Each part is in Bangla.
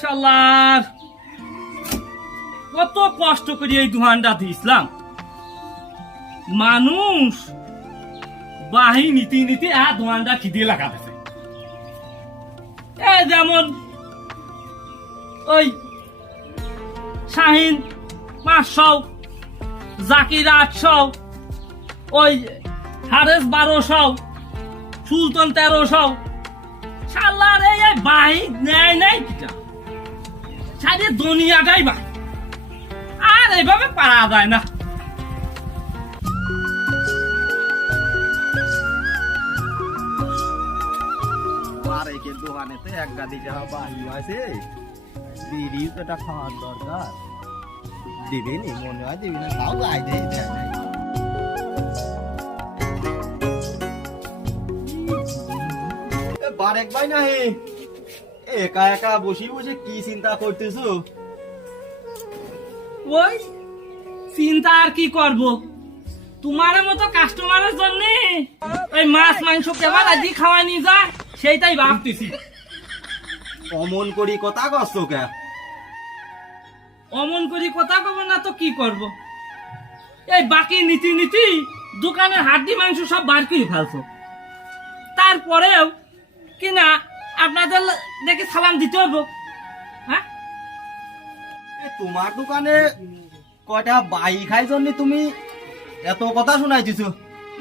শালার কত কষ্ট করে এই দোকানটা দিয়েছিলাম, মানুষ বাহি নীতি নীতি আর দোকানটা খিদে লাগাতেছে। যেমন ওই শাহিন 500, জাকির 800, ওই হারেস 1200, সুলতান 1300। শালার এই বাহি নেয় নেই কিটা সাইডে দুনিয়াটাই বাহি, আর এইভাবে পারা যায় না। বারেকের দোকানেতে এক গাদি যারা বাহি আছে, দিদি তো এটা খাওয়ার দরকার। দিবি নি মনে হয়, দিবি না তাও গাই দেয় দেয় নাই। বারেক ভাই নাহি একা একা বসে বসে কি চিন্তা করতেছো? ওই চিন্তা আর কি করব, তোমার মতো কাস্টমারের জন্য ওই মাছ মাংস কেবল আজই খাওয়া নিয়ে যা, সেইটাই ভাবতেছি। অমন করি কথা কষ্ট কে? অমন করি কথা কব না তো কি করব, এই বাকি নীতি নীতি দোকানের হাড্ডি মাংস সব বার করে ফেলছো, তারপরেও কিনা আপনাদের দেখে সালাম দিতে হইব। হ্যাঁ, তোমার দোকানে কয়টা বাই খাই জন্য তুমি এত কথা শুনাইছিস?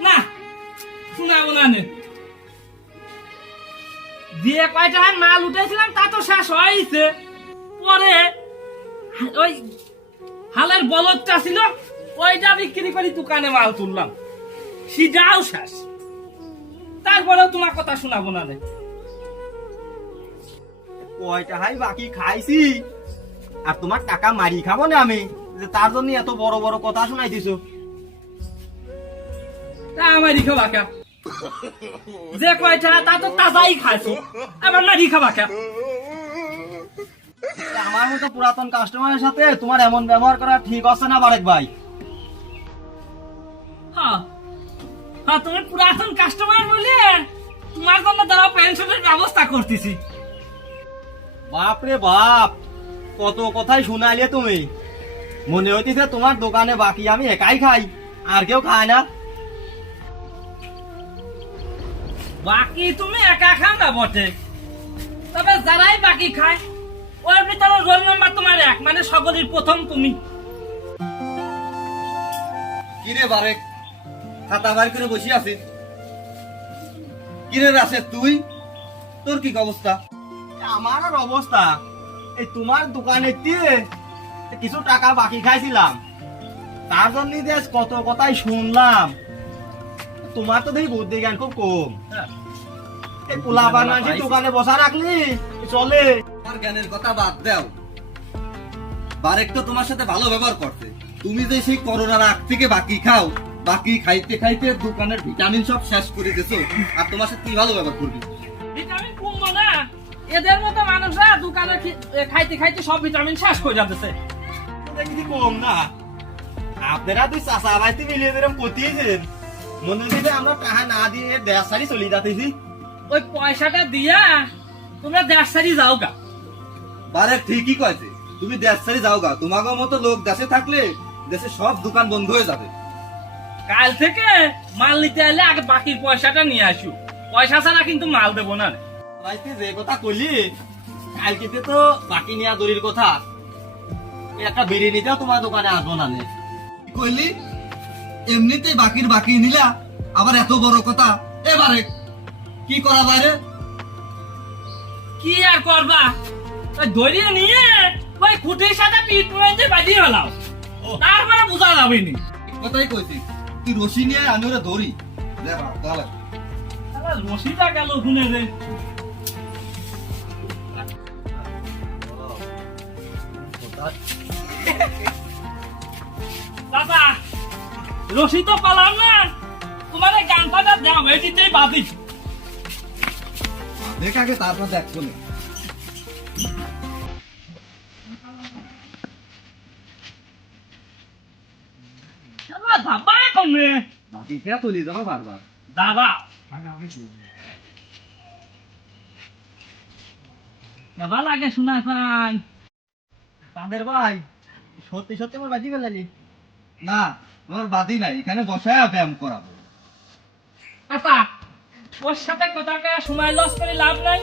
না শোনাবো না নে। যে কয়টা মাল উঠেছিলাম তা তো শেষ হয়েছে, পরে ওই হালের বলদটা ছিল ওইটা বিক্রি করে দোকানে মাল তুললাম, সেটাও শেষ। তারপরেও তোমার কথা শোনাবো না রে। কয়টা হাই বাকি খাইছি আর তোমার টাকা মারি খাবো না আমি, যে তার জন্য এত বড় বড় কথা শুনাই দিছো? তা আমারই খাবা কে? যে কয়টা তা তো তাজাই খাইছো, আবার মারি খাবা কে? আমার মতো পুরাতন কাস্টমারের সাথে তোমার এমন ব্যবহার করা ঠিক আছে না বারেক ভাই? হ্যাঁ হ্যাঁ, তুমি পুরাতন কাস্টমার বলে তোমার জন্য দাঁড়াও পেনশনের ব্যবস্থা করতেছি। বাপরে বাপ, কত কথাই শুনাইলে তুমি। মনে হইতেছে তোমার দোকানে বাকি আমি একাই খাই, আর কেউ খায় না। বাকি তুমি একা খাও না বটে, তবে যারাই বাকি খায় ওর ভিতরে রোল নাম্বার তোমার 1, মানে সকলের প্রথম তুমি। কিরে বারেক, খাতা বার করে বসে আছিস? কিরে রাশেদ তুই, তোর কি অবস্থা? আমার আর অবস্থা, এই তোমার দোকানে কিছু টাকা বাকি খাইছিলাম, তার জন্য কত কথাই শুনলাম। তোমার তো দেখি বুদ্ধি জ্ঞান খুব কম। এই পোলাপান মানুষের দোকানে বসা রাখলি চলে? আমার জ্ঞানের কথা বাদ দাও, বারেক তো তোমার সাথে ভালো ব্যবহার করছে। তুমি যে সেই করোনার আগ থেকে বাকি খাও, বাকি খাইতে খাইতে দোকানের ভিটামিন সব শেষ করে দিছো, আর তোমার সাথে কি ভালো ব্যবহার করবি? ভিটামিন কমবো না? এদের মতো মানুষরা দোকানে খাইতে খাইতে সব ভিটামিন শেষ করে যাচ্ছে। দেখি কম না, আপনারা তুই চাষা ভাইতে মিলিয়ে দিলাম করতেছেন, মনে হচ্ছে আমরা টাকা না দিয়ে দেশ সারি চলে যাতেছি। ওই পয়সাটা দিয়া তোমরা দেশ সারি যাও গা। বারেক ঠিকই কয়েছে, তুমি দেশ ছেড়ে যাও গা। তোমাকে মতো লোক দেশে থাকলে দেশে সব দোকান বন্ধ হয়ে যাবে। কাল থেকে মাল নিতে এলে আগে বাকির পয়সাটা নিয়ে আসু, পয়সা ছাড়া কিন্তু মাল দেবো না। ভাইতে যে কথা কইলি, কালকে তো বাকি নেওয়া দড়ির কথা, একটা বিড়ি নিতেও তোমার দোকানে আসবো না। কি কইলি? এমনিতেই বাকির বাকি নিলা, আবার এত বড় কথা। এবারে কি করা বাইরে? কি আর করবা, ওই ধরিয়ে নিয়ে ওই খুঁটির সাথে পিঠ পুরাইতে বাজিয়ে ফেলাও, তারপরে বোঝা যাবে নি। কথাই কইছি, তুই রশি নিয়ে আমি ওরা ধরি। রশিটা গেল শুনে রে। দাদা রশি তো পালাম না, তোমার এই গান ফাটা দাও, এটিতেই বাদি। দেখ আগে, তারপর দেখবো না। ধাবা কমে বাকিটা তুলি যাবো বারবার। দাদা এবার লাগে শোনা ভাই। তাদের ভাই সত্যি সত্যি আমার বাজি ফেলালি? না তোমার বাদি নাই, এখানে বসায় ব্যায়াম করাবো। আপা ওর সাথে কথা কয়ে সময় লস করে লাভ নাই।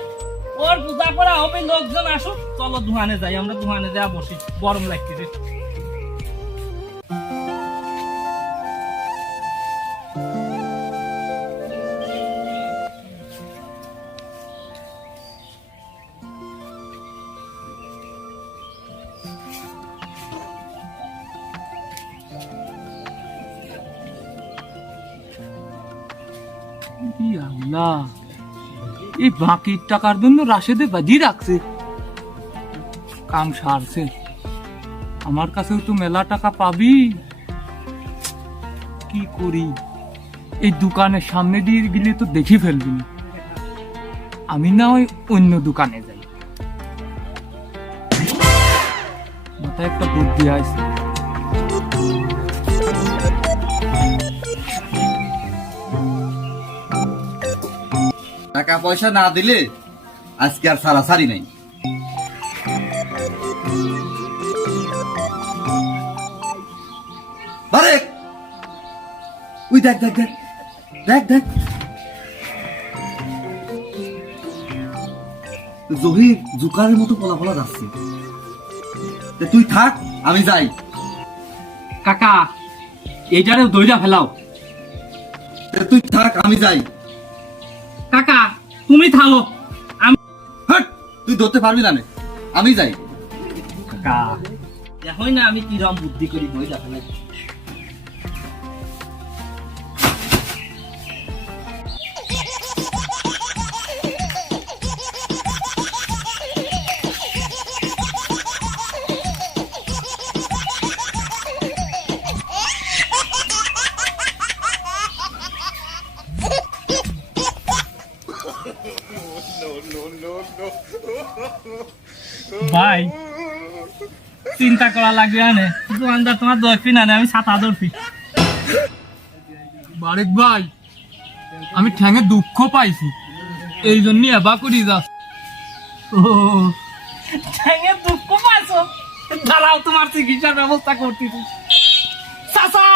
ওর পূজা করা হবে, লোকজন আসুক। চলো দোকানে যাই, আমরা দোকানে যা বসি, গরম লাগতেছে। আল্লাহ, এই বাকির টাকার জন্য রাশেদে বাজি রাখছে। কাম সারছে, আমার কাছেও তো মেলা টাকা পাবি। কি করি, এই দোকানের সামনে দিয়ে গেলে তো দেখি ফেলবি। আমি না ওই অন্য দোকানে যাই, মাথায় একটা বুদ্ধি আছে। টাকা পয়সা না দিলে আজকে আর সারাসারি নাই। বারেক, ওই দেখ দেখ দেখ দেখ দেখ, জহির জুকারের মতো পলা পলা যাচ্ছে। তা তুই থাক, আমি যাই। কাকা এইটারে দইটা ফেলাও। তা তুই থাক, আমি যাই। কাকা তুমি থামো। হাট, তুই ধরতে পারবি না নে, আমি যাই। কাকা দেখোই না আমি কিরম বুদ্ধি করি, দইটা ফেলাই। ভাই চিন্তা করা লাগবে না, দোকানদার তোমার দরফি না, আমি ছাতা দরফি। বারেক ভাই, আমি ঠ্যাঙে দুঃখ পাইছি, এই জন্য এবা করি যাস। ও ঠ্যাঙে দুঃখ পাইছো, দাঁড়াও তোমার চিকিৎসার ব্যবস্থা করতেছি। চাচা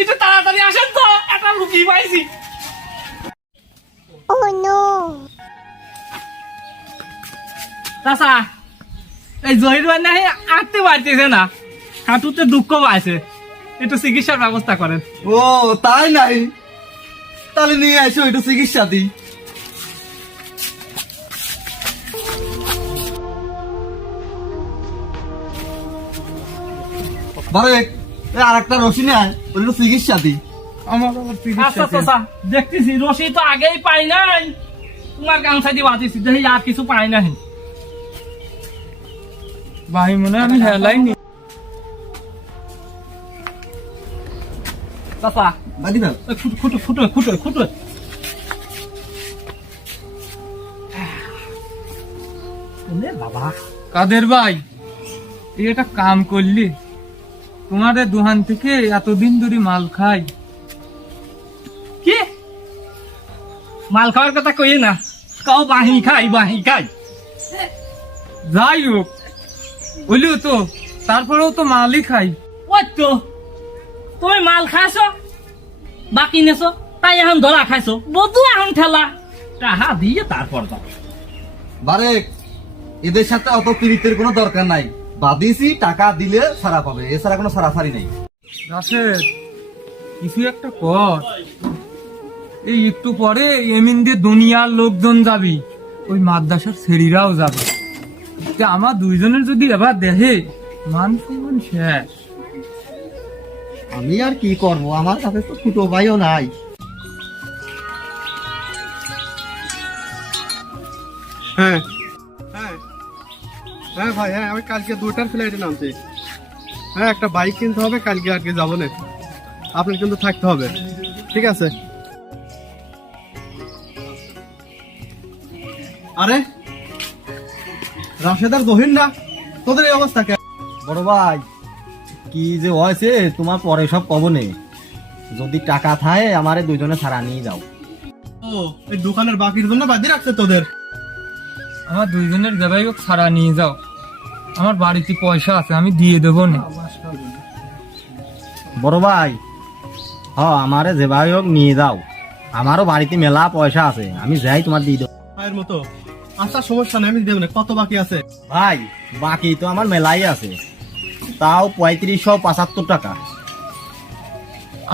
একটু তাড়াতাড়ি আসেন তো, একটা রুগী পাইছি। চাচা এই জহির ভাই না আঁকতে পারতেছে না, হাঁটুতে দুঃখ পাইছে, একটু চিকিৎসার ব্যবস্থা করেন। ও তাই নাই, তাহলে নিয়ে আসো, একটু চিকিৎসা দিই। বারেক, আর একটা রশি নেয়, ওর একটু চিকিৎসা দিই। আমার আচ্ছা চাচা দেখতেছি, রশি তো আগেই পাই নাই, তোমার গামছা দিয়ে বাঁধিছি, দেখি আর কিছু পাই নাই। ভাই মনে হয় আমি হেলাইনি। চাচা বাদি ফেল। খুটো খুটো খুটো খুটো। বাবা কাদের ভাই, এই একটা কাম করলি, তোমাদের দোকান থেকে এতদিন ধরে মাল খাই। কি মাল খাওয়ার কথা কই না, কাও বাহি খাই বাহি খাই। যাই হোক, বলিও তো, তারপরেও তো মালই খাই। ওই তো তুমি মাল খাইছো, বাকি নেছো, তাই এখন ধরা খাইছো, বধু এখন ঠেলা টাহা দিয়ে তারপর যাও। বারেক, এদের সাথে অত পীড়িতের কোনো দরকার নাই। বাদিছি, টাকা দিলে সারা পাবে, এছাড়া কোনো সারাসারি নেই। রাশেদ, কিছু একটা কর। এই একটু পরে এমিন দিয়ে দুনিয়ার লোকজন যাবি, ওই মাদ্রাসার ছেড়িরাও যাবে। তা আমার দুইজনের যদি এবার দেখে, মান সম্মান শেষ। আমি আর কি করব, আমার কাছে তো ছোট ভাইও নাই। হ্যাঁ হ্যাঁ হ্যাঁ ভাই, হ্যাঁ আমি কালকে 2টার ফ্লাইটে নামছি। হ্যাঁ একটা বাইক কিনতে হবে, কালকে আর কি যাবো না, আপনার কিন্তু থাকতে হবে, ঠিক আছে? আরে রাশেদার জহির না, তোদের এই অবস্থা কেন? বড় ভাই কি যে হয়েছে তোমার পরে সব কবনে, যদি টাকা থাকে আমারে দুইজনে ছাড়া নিয়ে যাও। ও এই দোকানের বাকির জন্য বাদি রাখছে তোদের? আমার দুইজনের যাবাই হোক ছাড়া নিয়ে যাও, আমার বাড়িতে পয়সা আছে, আমি দিয়ে দেবো না। বড় ভাই, আমারে যে ভাই হোক নিয়ে যাও, আমারও বাড়িতে মেলা পয়সা আছে, আমি যাই তোমার দিয়ে দেবো। ভাইয়ের মতো আচ্ছা, সমস্যা নেই, আমি দেবো না। কত বাকি আছে? ভাই বাকি তো আমার মেলাই আছে, তাও 3575 টাকা।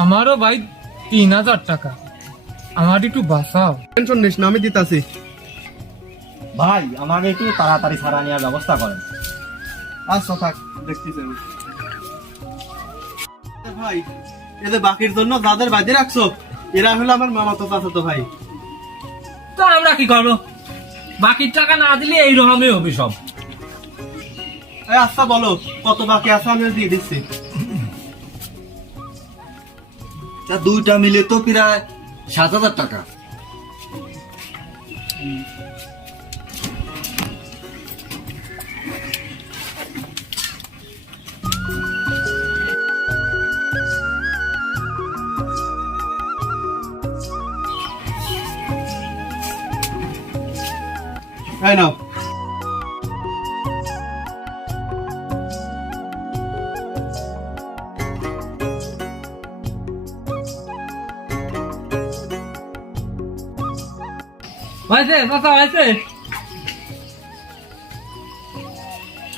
আমারও ভাই 3000 টাকা, আমার একটু বাঁচাও। টেনশন নিস না, আমি দিতাছি। ভাই আমাকে একটু তাড়াতাড়ি ছাড়া নেওয়ার ব্যবস্থা করেন। আচ্ছা থাক, দেখতেছি আমি। ভাই এদের বাকির জন্য যাদের বাদে রাখছো, এরা হলো আমার মামাতো চাচাতো ভাই। তো আমরা কি করবো? বাকির টাকা না দিলে এইরকমই হবে সব। আচ্ছা বলো কত বাকি আছে, আমি দিয়ে দিচ্ছি। তা দুইটা মিলে তো প্রায় 7,000 টাকা। এই নাও। হয়েছে কথা হয়েছে?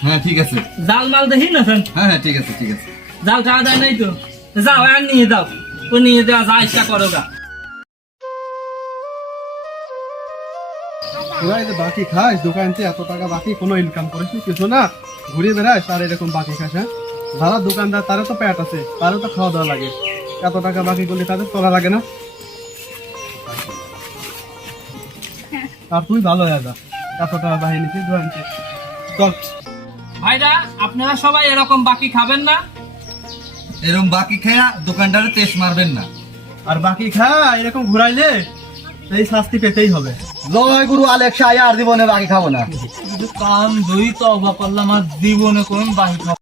হ্যাঁ ঠিক আছে, জাল মাল দেখি না স্যার, হ্যাঁ হ্যাঁ ঠিক আছে ঠিক আছে। জাল খাওয়া যায় নাই তো, যাও আর নিয়ে যাও, তো নিয়ে যাওয়া যা ইচ্ছা করো গা। তোরা এই যে বাকি খাস দোকান থেকে, এত টাকা বাকি, কোনো ইনকাম করিস নি, কিছু না, ঘুরে বেড়াস আর এরকম বাকি খাস। হ্যাঁ, যারা দোকানদার তারা তো পেট আছে, তারও তো খাওয়া দাওয়া লাগে, এত টাকা বাকি করলে তাদের তোলা লাগে না? আর তুই ভালো হয়ে যা, এত টাকা বাহিনী নিচ্ছিস দোকান থেকে। চল। ভাইরা আপনারা সবাই এরকম বাকি খাবেন না। এরকম বাকি খেয়া দোকানদারে তেজ মারবেন না। আর বাকি খা এরকম ঘুরাইলে এই শাস্তি পেতেই হবে। জয় গুরু আলেক্সা, আর জীবনে বাকি খাবো না। কাম দুই তো অবাক করলাম, আর জীবনে কোন বাকি খাবো